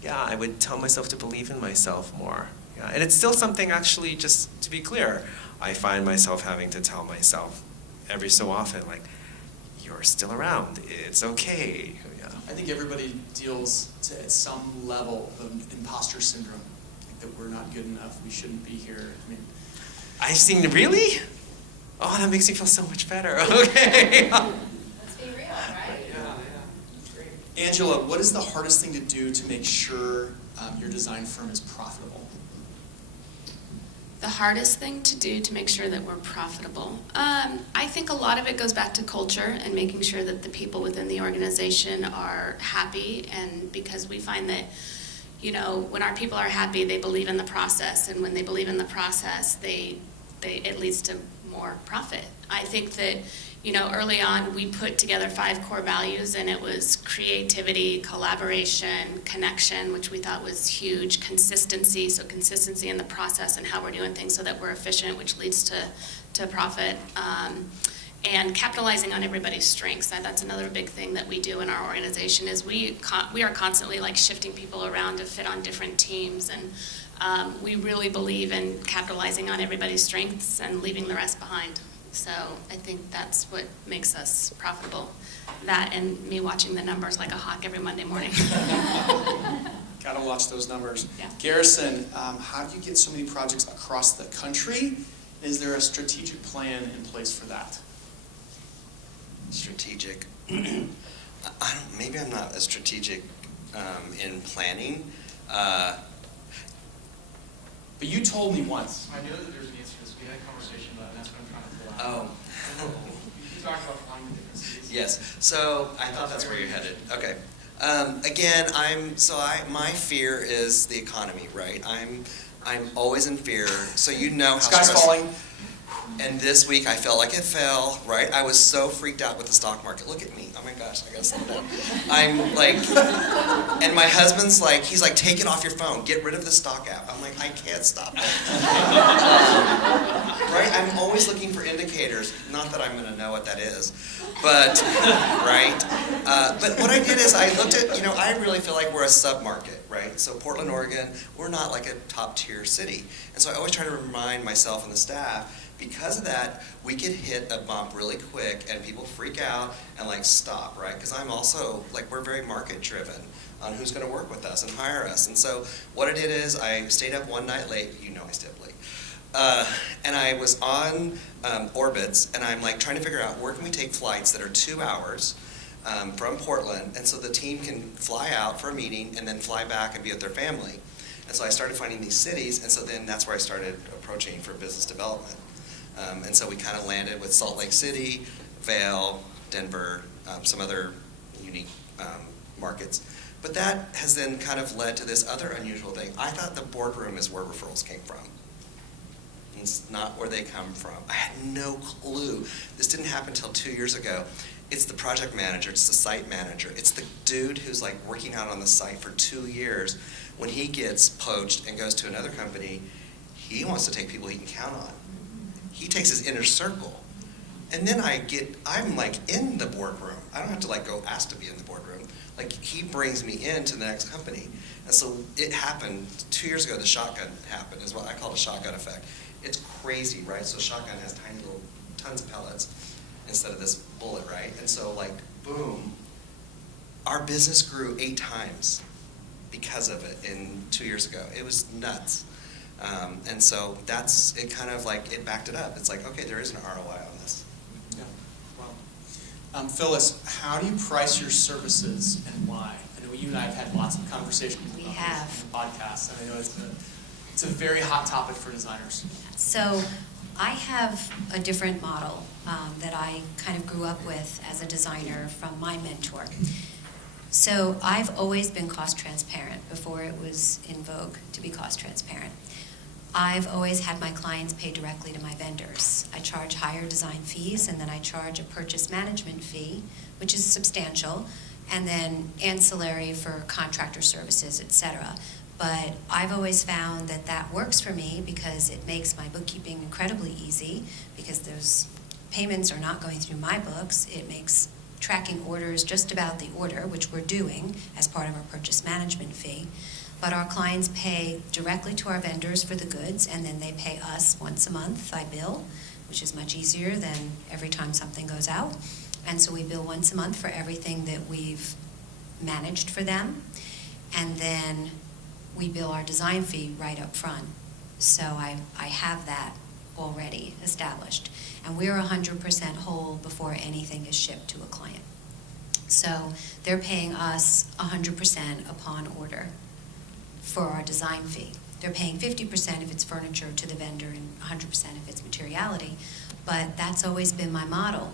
Yeah, I would tell myself to believe in myself more. Yeah, and it's still something, actually, just to be clear, I find myself having to tell myself every so often, like, you're still around, it's okay. Yeah. I think everybody deals at some level of imposter syndrome, like that we're not good enough, we shouldn't be here. I mean, I've seen, really? Oh, that makes me feel so much better. Okay. Let's be real, right? yeah. Great. Angela, what is the hardest thing to do to make sure your design firm is profitable? The hardest thing to do to make sure that we're profitable. I think a lot of it goes back to culture and making sure that the people within the organization are happy, and because we find that, you know, when our people are happy, they believe in the process, and when they believe in the process, it leads to more profit. I think that, you know, early on we put together 5 core values, and it was creativity, collaboration, connection, which we thought was huge, consistency, so consistency in the process and how we're doing things so that we're efficient, which leads to profit, and capitalizing on everybody's strengths. That's another big thing that we do in our organization is we are constantly like shifting people around to fit on different teams, and we really believe in capitalizing on everybody's strengths and leaving the rest behind. So I think that's what makes us profitable. That and me watching the numbers like a hawk every Monday morning. Gotta watch those numbers. Yeah. Garrison, how do you get so many projects across the country? Is there a strategic plan in place for that? Strategic. Maybe I'm not as strategic in planning. But you told me once. I know that there's an answer to this. We had a conversation about it, and that's what I'm trying to pull out. You talked about flying to different cities. Yes. So I thought that's where you're headed. Okay. Again, my fear is the economy, right? I'm always in fear. So you know how Sky's stressed- falling. And this week I felt like it fell, right? I was so freaked out with the stock market. Look at me. Oh my gosh, I gotta slow down. I'm like, and my husband's like, he's like, take it off your phone. Get rid of the stock app. I'm like, I can't stop it. Right? I'm always looking for indicators. Not that I'm gonna know what that is, but, right? But what I did is I looked at, I really feel like we're a sub-market, right? So Portland, Oregon, we're not like a top tier city. And so I always try to remind myself and the staff, because of that, we could hit a bump really quick and people freak out and like stop, right? Because I'm also, like, we're very market driven on who's gonna work with us and hire us. And so what I did is I stayed up one night late, I stayed up late. And I was on Orbitz, and I'm like trying to figure out where can we take flights that are 2 hours from Portland, and so the team can fly out for a meeting and then fly back and be with their family. And so I started finding these cities, and so then that's where I started approaching for business development. And so we kind of landed with Salt Lake City, Vail, Denver, some other unique markets. But that has then kind of led to this other unusual thing. I thought the boardroom is where referrals came from. It's not where they come from. I had no clue. This didn't happen until 2 years ago. It's the project manager, it's the site manager, it's the dude who's like working out on the site for 2 years. When he gets poached and goes to another company, he wants to take people he can count on. He takes his inner circle. And then I'm like in the boardroom. I don't have to like go ask to be in the boardroom. Like he brings me into the next company. And so it happened 2 years ago, the shotgun happened, is what I call the shotgun effect. It's crazy, right? So shotgun has tiny little tons of pellets instead of this bullet, right? And so like, boom, our business grew 8 times because of it 2 years ago. It was nuts. And so it kind of like, it backed it up. It's like, okay, there is an ROI on this. Yeah. Well, Phyllis, how do you price your services and why? I know you and I have had lots of conversations We about have. this on the podcast, and I know it's a very hot topic for designers. So I have a different model that I kind of grew up with as a designer from my mentor. So I've always been cost transparent before it was in vogue to be cost transparent. I've always had my clients pay directly to my vendors. I charge higher design fees, and then I charge a purchase management fee, which is substantial, and then ancillary for contractor services, etc. But I've always found that works for me because it makes my bookkeeping incredibly easy, because those payments are not going through my books. It makes tracking orders just about the order, which we're doing as part of our purchase management fee. But our clients pay directly to our vendors for the goods, and then they pay us once a month by bill, which is much easier than every time something goes out. And so we bill once a month for everything that we've managed for them. And then we bill our design fee right up front. So I have that already established. And we're 100% whole before anything is shipped to a client. So they're paying us 100% upon order for our design fee. They're paying 50% if it's furniture to the vendor and 100% if it's materiality. But that's always been my model.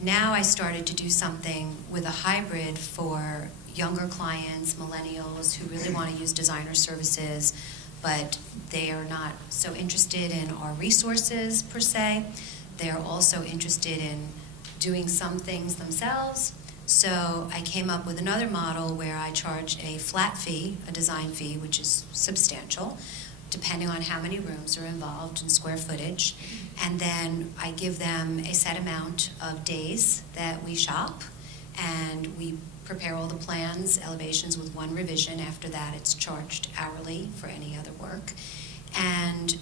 Now I started to do something with a hybrid for younger clients, millennials who really want to use designer services, but they are not so interested in our resources per se. They're also interested in doing some things themselves. So I came up with another model where I charge a flat fee, a design fee, which is substantial, depending on how many rooms are involved and square footage. And then I give them a set amount of days that we shop, and we prepare all the plans, elevations with one revision. After that, it's charged hourly for any other work. And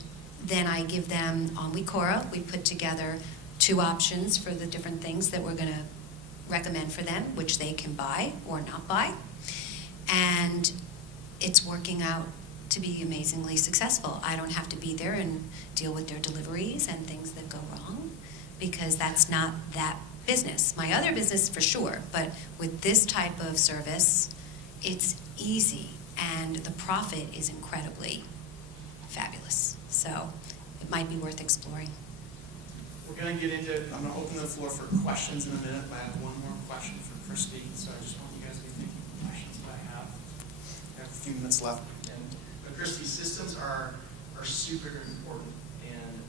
then I give them, on Cora, we put together 2 options for the different things that we're going to recommend for them, which they can buy or not buy. And it's working out to be amazingly successful. I don't have to be there and deal with their deliveries and things that go wrong, because that's not that business. My other business for sure, but with this type of service, it's easy and the profit is incredibly fabulous. So it might be worth exploring. We're going to get into, I'm going to open the floor for questions in a minute, but I have one more question for Kristy, so I just want you guys to be thinking of questions that I have. I have a few minutes left. But Kristy, systems are super important. And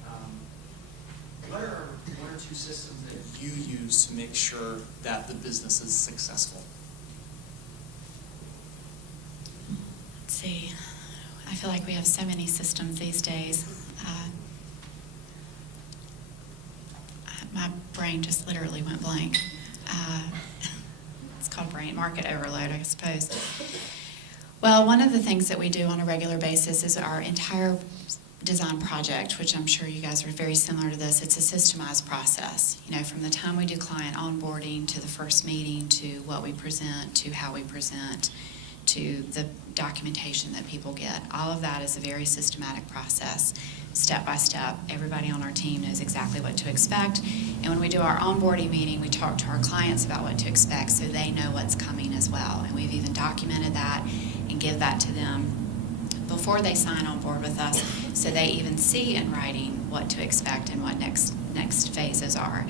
what are 1 or 2 systems that you use to make sure that the business is successful? Let's see. I feel like we have so many systems these days. My brain just literally went blank. It's called brain market overload, I suppose. Well, one of the things that we do on a regular basis is our entire design project, which I'm sure you guys are very similar to this. It's a systemized process. You know, from the time we do client onboarding to the first meeting to what we present to how we present to the documentation that people get. All of that is a very systematic process, step by step. Everybody on our team knows exactly what to expect. And when we do our onboarding meeting, we talk to our clients about what to expect so they know what's coming as well. And we've even documented that and give that to them before they sign on board with us, so they even see in writing what to expect and what next phases are.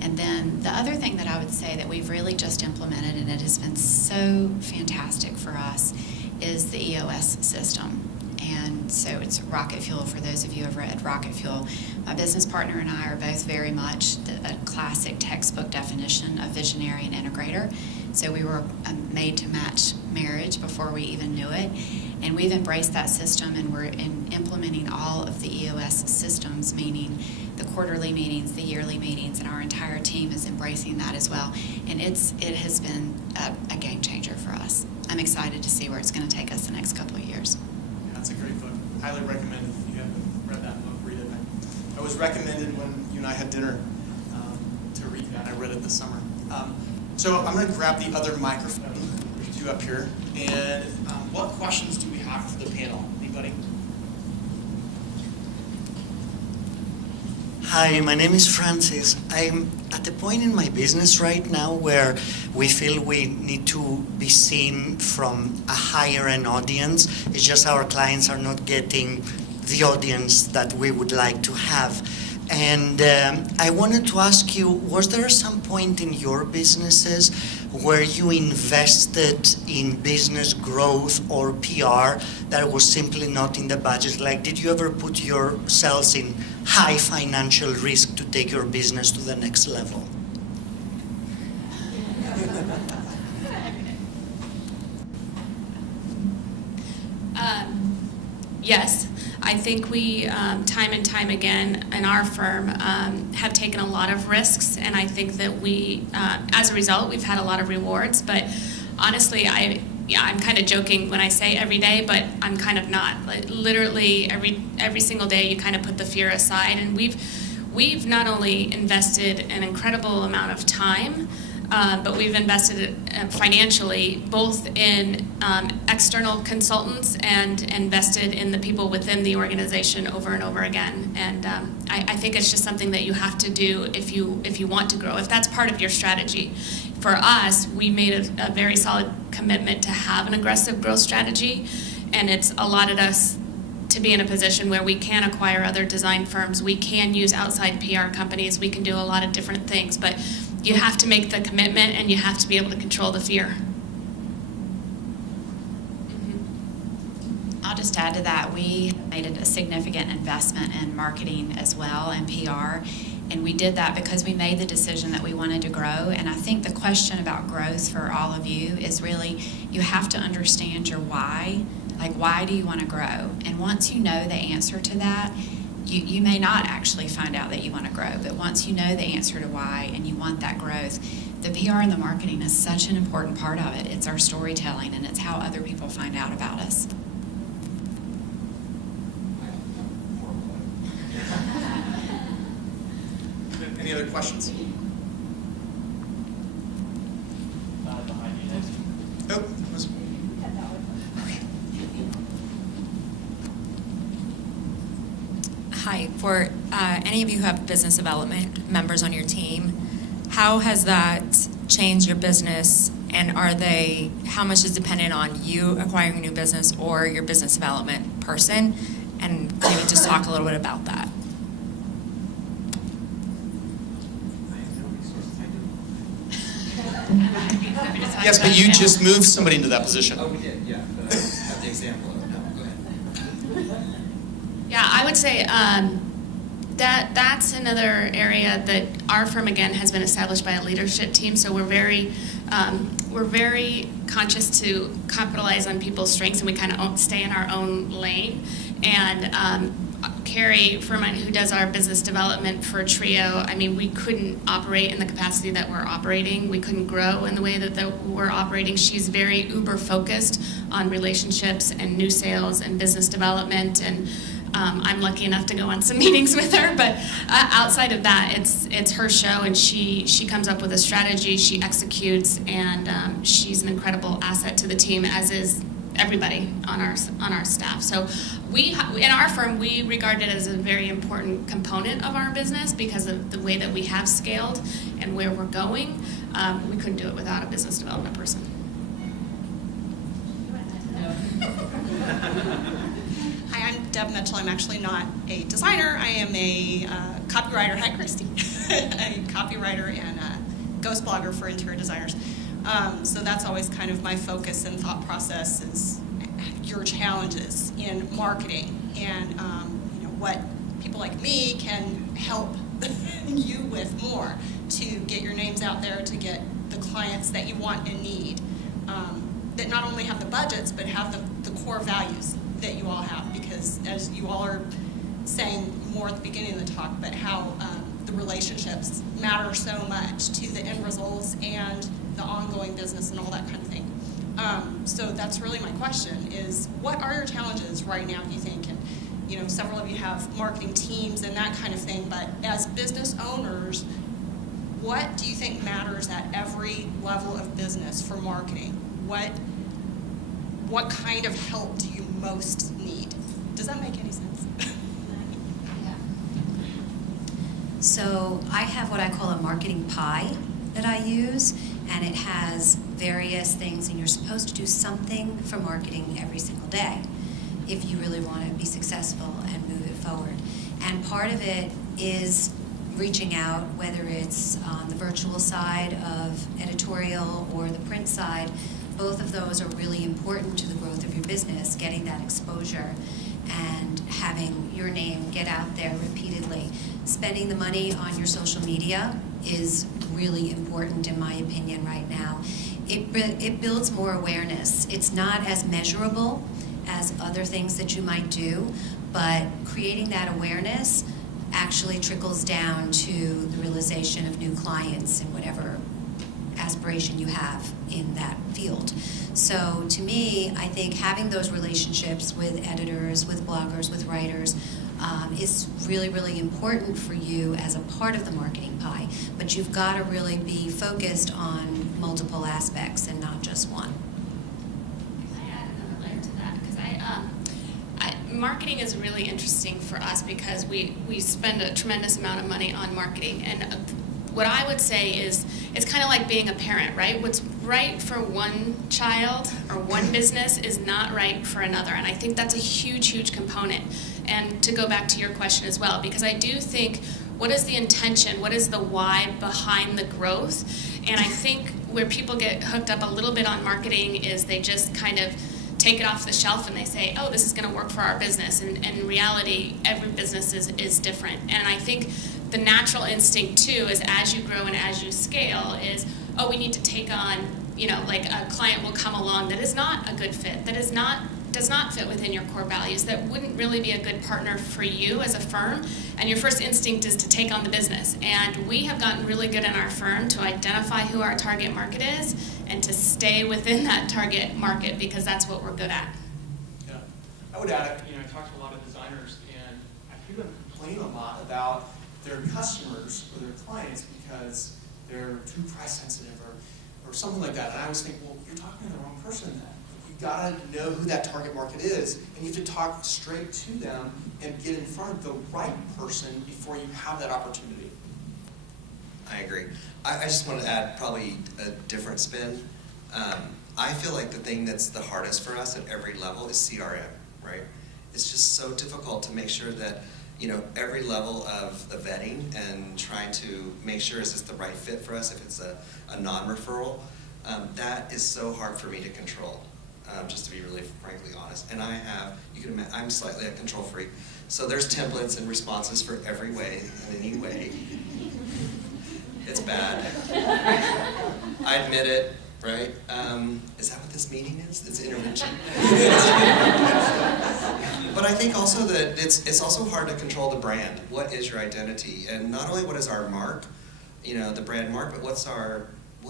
And then the other thing that I would say that we've really just implemented, and it has been so fantastic for us, is the EOS system. And so it's Rocket Fuel. For those of you who have read Rocket Fuel, my business partner and I are both very much a classic textbook definition of visionary and integrator. So we were a made-to-match marriage before we even knew it. And we've embraced that system, and we're implementing all of the EOS systems, meaning the quarterly meetings, the yearly meetings, and our entire team is embracing that as well. And it has been a game changer for us. I'm excited to see where it's going to take us the next couple of years. Yeah, it's a great book. Highly recommend it. If you haven't read that book, read it. I was recommended when you and I had dinner to read that. I read it this summer. So I'm going to grab the other microphone. There's 2 up here. And what questions do we have for the panel? Anybody? Hi, my name is Francis. I'm at the point in my business right now where we feel we need to be seen from a higher end audience. It's just our clients are not getting the audience that we would like to have. And I wanted to ask you, was there some point in your businesses where you invested in business growth or PR that was simply not in the budget? Like, did you ever put yourselves in high financial risk to take your business to the next level? Yes. I think we, time and time again in our firm, have taken a lot of risks, and I think that we, as a result, we've had a lot of rewards. But honestly, I'm kind of joking when I say every day, but I'm kind of not. Like, literally every single day, you kind of put the fear aside, and we've not only invested an incredible amount of time, but we've invested financially, both in external consultants and invested in the people within the organization over and over again. And I think it's just something that you have to do if you want to grow, if that's part of your strategy. For us, we made a very solid commitment to have an aggressive growth strategy, and it's allotted us to be in a position where we can acquire other design firms, we can use outside PR companies, we can do a lot of different things, but you have to make the commitment and you have to be able to control the fear. I'll just add to that, we made a significant investment in marketing as well and PR, and we did that because we made the decision that we wanted to grow. And I think the question about growth for all of you is really, you have to understand your why. Like, why do you want to grow? And once you know the answer to that, you may not actually find out that you want to grow, but once you know the answer to why and you want that growth, the PR and the marketing is such an important part of it. It's our storytelling, and it's how other people find out about us. Any other questions? Oh, was- Hi, for any of you who have business development members on your team, how has that changed your business, and how much is dependent on you acquiring new business or your business development person? And maybe just talk a little bit about that. Yes, but you just moved somebody into that position. Oh, we did, yeah, but I don't have the example of it. No, go ahead. Yeah, I would say that's another area that our firm, again, has been established by a leadership team. So we're very conscious to capitalize on people's strengths, and we kind of stay in our own lane. And Carrie Furman, who does our business development for Trio, I mean, we couldn't operate in the capacity that we're operating. We couldn't grow in the way that we're operating. She's very uber focused on relationships and new sales and business development, and I'm lucky enough to go on some meetings with her, but outside of that, it's her show, and she comes up with a strategy, she executes, and she's an incredible asset to the team, as is everybody on our staff. So in our firm, we regard it as a very important component of our business because of the way that we have scaled and where we're going. We couldn't do it without a business development person. Hi, I'm Deb Mitchell. I'm actually not a designer. I am a copywriter. Hi, Kristy. A copywriter and a ghost blogger for interior designers. So that's always kind of my focus and thought process is your challenges in marketing and what people like me can help you with more to get your names out there, to get the clients that you want and need, that not only have the budgets but have the core values that you all have, because as you all are saying more at the beginning of the talk, but how the relationships matter so much to the end results and the ongoing business and all that kind of thing. So that's really my question is, what are your challenges right now, do you think? And several of you have marketing teams and that kind of thing, but as business owners, what do you think matters at every level of business for marketing? What kind of help do you most need? Does that make any sense? So I have what I call a marketing pie that I use, and it has various things, and you're supposed to do something for marketing every single day if you really want to be successful and move it forward. And part of it is reaching out, whether it's on the virtual side of editorial or the print side. Both of those are really important to the growth of your business, getting that exposure and having your name get out there repeatedly. Spending the money on your social media is really important, in my opinion, right now. It builds more awareness. It's not as measurable as other things that you might do, but creating that awareness actually trickles down to the realization of new clients and whatever aspiration you have in that field. So to me, I think having those relationships with editors, with bloggers, with writers is really, really important for you as a part of the marketing pie. But you've got to really be focused on multiple aspects and not just one. Can I add another layer to that? Because marketing is really interesting for us because we spend a tremendous amount of money on marketing. And what I would say is it's kind of like being a parent, right? What's right for one child or one business is not right for another. And I think that's a huge, huge component. And to go back to your question as well, because I do think, what is the intention? What is the why behind the growth? And I think where people get hooked up a little bit on marketing is they just kind of take it off the shelf and they say, oh, this is going to work for our business. And in reality, every business is different. And I think the natural instinct, too, is as you grow and as you scale is, oh, we need to take on, like a client will come along that is not a good fit, that does not fit within your core values, that wouldn't really be a good partner for you as a firm, and your first instinct is to take on the business. And we have gotten really good in our firm to identify who our target market is and to stay within that target market because that's what we're good at. Yeah. I would add, I talk to a lot of designers, and I hear them complain a lot about their customers or their clients because they're too price sensitive or something like that. And I always think, well, you're talking to the wrong person then. You've got to know who that target market is, and you have to talk straight to them and get in front of the right person before you have that opportunity. I agree. I just want to add probably a different spin. I feel like the thing that's the hardest for us at every level is CRM, right? It's just so difficult to make sure that every level of the vetting and trying to make sure is this the right fit for us if it's a non-referral. That is so hard for me to control, just to be really frankly honest. And I'm slightly a control freak. So there's templates and responses for every way and any way. It's bad. I admit it, right? Is that what this meeting is? It's intervention. But I think also that it's also hard to control the brand. What is your identity? And not only what is our mark, the brand mark, but what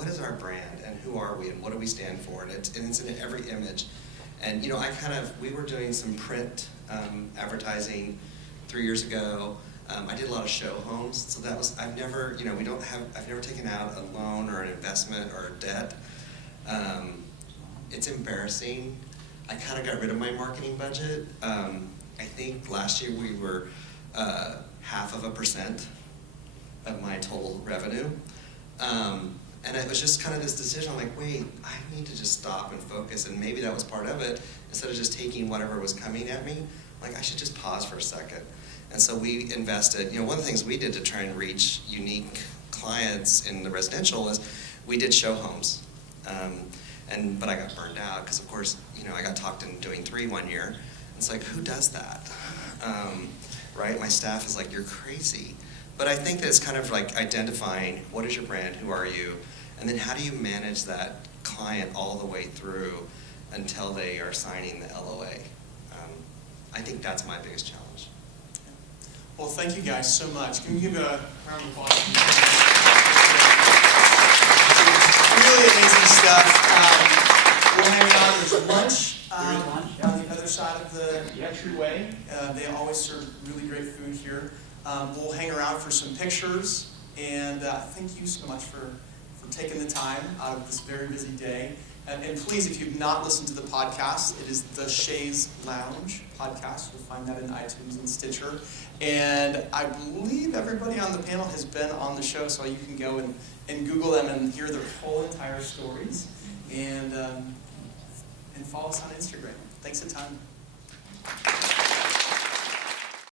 is our brand and who are we and what do we stand for? And it's in every image. And we were doing some print advertising 3 years ago. I did a lot of show homes, so that was I've never taken out a loan or an investment or a debt. It's embarrassing. I kind of got rid of my marketing budget. I think last year we were 0.5% of my total revenue. And it was just kind of this decision, I'm like, wait, I need to just stop and focus, and maybe that was part of it. Instead of just taking whatever was coming at me, like I should just pause for a second. And so we invested, one of the things we did to try and reach unique clients in the residential was we did show homes. But I got burned out because, of course, I got talked into doing 3 one year. It's like, who does that? Right? My staff is like, you're crazy. But I think that it's kind of like identifying what is your brand, who are you, and then how do you manage that client all the way through until they are signing the LOA. I think that's my biggest challenge. Well, thank you guys so much. Can we give a round of applause? Really amazing stuff. We'll hang out. There's lunch on the other side of the entryway. They always serve really great food here. We'll hang around for some pictures. And thank you so much for taking the time out of this very busy day. And please, if you've not listened to the podcast, it is the Chaise Lounge Podcast. You'll find that in iTunes and Stitcher. And I believe everybody on the panel has been on the show, so you can go and Google them and hear their whole entire stories. And follow us on Instagram. Thanks a ton.